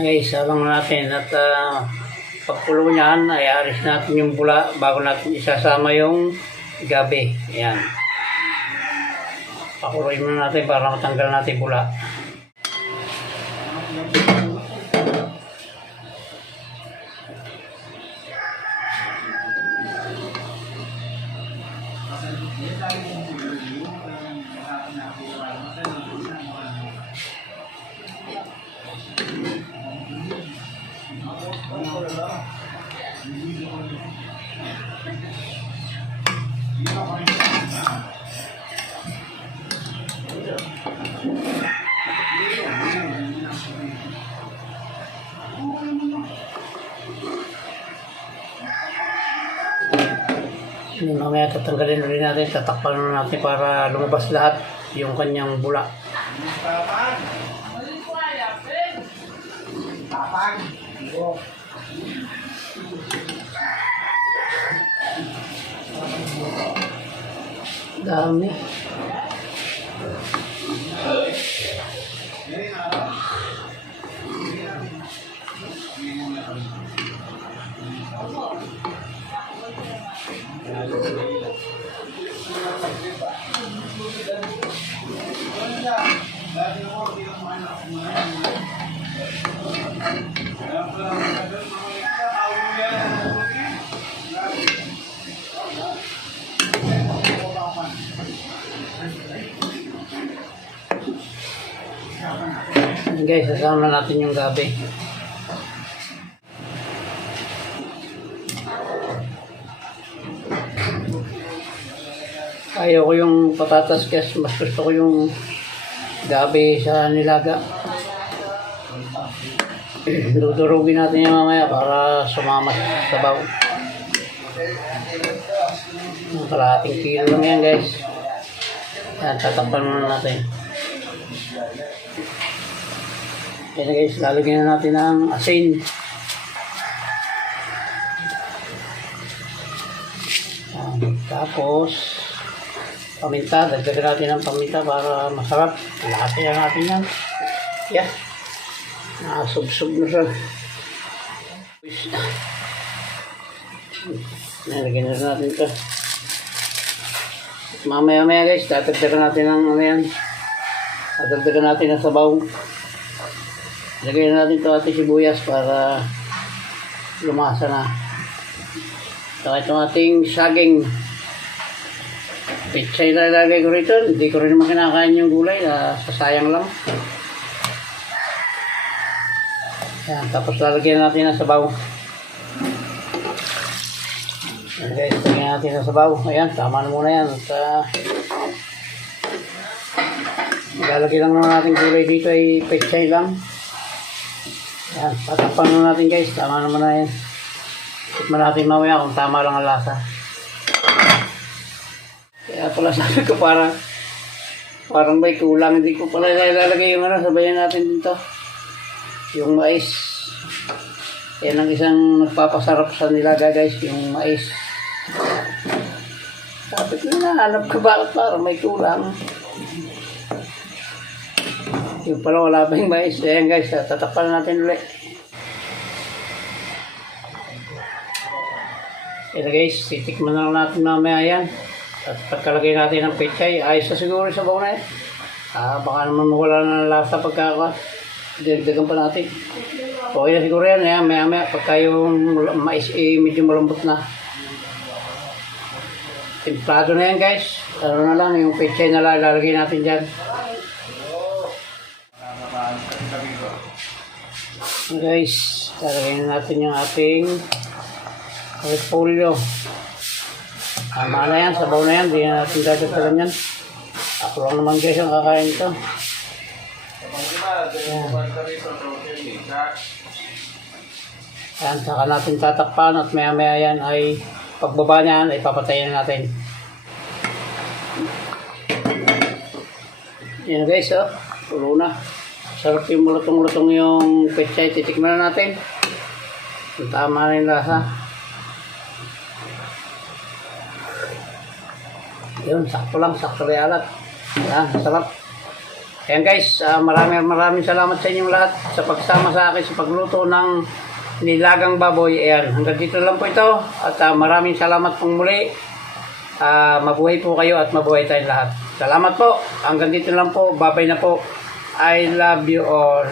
Yan guys, abang natin at pagkulo niyan ay aris natin yung bula bago natin isasama yung gabi. Ayan. Pakuloyin muna natin para matanggal natin bula. Mamaya tatanggalin rin natin, tatakpan na natin para lumabas lahat yung kanyang bula. Dami. Guys, sasama natin yung gabi. Ayaw ko yung patatas kasi mas gusto ko yung gabi sa nilaga. Dudurugin natin yung mamaya para sumama sa sabaw. Kalahating kilo lang yan guys. Yan, tatakpan muna natin. Yan guys, lalagyan na natin ng asin. Tapos paminta, dagdagan natin ng paminta para masarap. Lahatin na natin yan. Yeah. Nakasubsob na siya. Nalagyan na natin ito. Mamaya guys, tatagdagan natin ng ano yan. Tatagdagan natin ng sabaw. Lagyan natin ito ating sibuyas para lumasa na. Saka itong ating saging. Pichay na ilagay ko rito. Hindi ko rin naman kinakain yung gulay. Sasayang lang. Yan, tapos lalagyan natin ng sabaw. Yan guys, lagyan natin ng sabaw. Ayan, tama na muna yan. At lalagyan lang naman natin gulay dito ay pichay lang. Yan, tatakpan na natin guys. Tama naman na yan. Tikman natin mamaya kung tama lang ang lasa. Kaya pala sabi ko parang may kulang. Hindi ko pala ilalagay yung ano. Sabayan natin dito. Yung mais. Yan ang isang nagpapasarap sa nilaga guys. Yung mais. Sabi ko hinahanap ko bakit parang may kulang. Yung pala wala pa yung mais. Ayan guys, tatakpan natin ulit. Ayan guys, titikman na lang natin mamaya yan. At pagkalagay natin ng pechay, ayos na siguro sa baon na yan. Baka naman mawala na ng lasa pagkaka. Dagdagan pa natin. Okay na siguro yan. Ayan, maya pagka yung mais medyo malambot na. Templado na yan guys. Ano na lang, yung pechay na lang lalagay natin dyan. Guys, lalagyan natin yung ating repolyo. Tama na yan, sabaw na yan, hindi na natin dadagdagan yan. Ako lang naman guys ang kakain ito. Yan, saka natin tatakpan at maya yan ay pagbaba niyan ay papatayin natin. Yan guys, tulo na. Sarap yung mulutong-lutong yung pechay. Titikman na natin. Tama na yung lasa. Yun, sakto lang, sakto realat. Yan, sarap. Ayan guys, maraming salamat sa inyong lahat sa pagsama sa akin sa pagluto ng nilagang baboy. Ayan, hanggang dito lang po ito. At maraming salamat pong muli. Mabuhay po kayo at mabuhay tayong lahat. Salamat po. Hanggang dito lang po. Babay na po. I love you all.